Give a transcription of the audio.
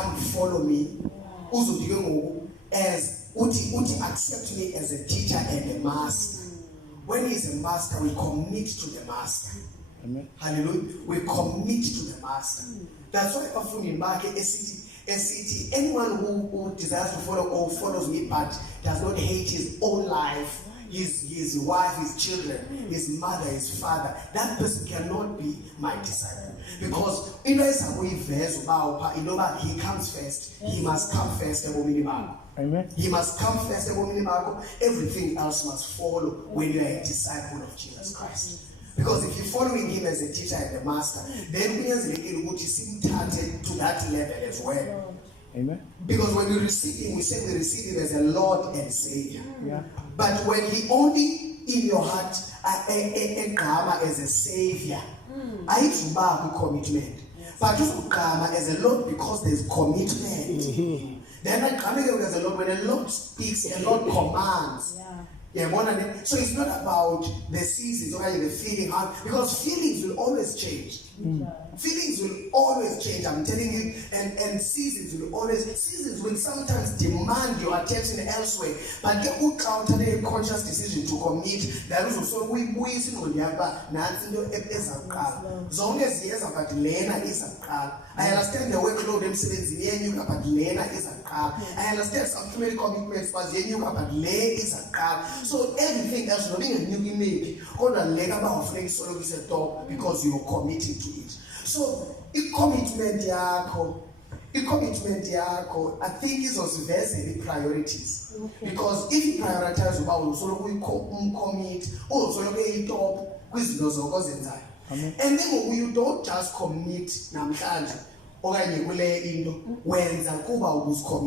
come follow me, uzodike ngoku as uthi accept me as a teacher and a master. When he's a master, we commit to the master. Amen. Hallelujah. We commit to the master. That's why abafundi bakhe esithi anyone who desires to follow or follows me but does not hate his own life, his wife, his children, his mother, his father, that person cannot be my disciple. Because he comes first. He must come first. Amen. He must come first. Everything else must follow when you are a disciple of Jesus Christ. Because if you're following him as a teacher and a master, then we are to that level as well. Amen. Because when we receive him, we say we receive him as a Lord and Savior. Yeah. But when he only in your heart as a Savior, I need to commitment. But just as a Lord because there's commitment. Then I come as a Lord when the Lord speaks, the Lord commands. Yeah, so it's not about the seasons or the feeling, because feelings will always change. Feelings will always change, I'm telling you, and seasons will sometimes demand your attention elsewhere. But get who counted a conscious decision to commit, that is also we in zonke ziyeza but lena izaqala. I understand the workload emsebenzini yenyuka but lena izaqala. I understand some family commitments but yenyuka but le izaqala. So everything else not being a new image kodwa lena bawufuna isolo top because you are committed to it. So i-commitment yakho, I think izosiveze priorities. Because if you prioritize uba usoloko uyi-commit, usoloko eyi-top kwizinto zakho ozenzayo. And then you don't just commit namhlanje okanye kule into wenza kuba ubuzicommit.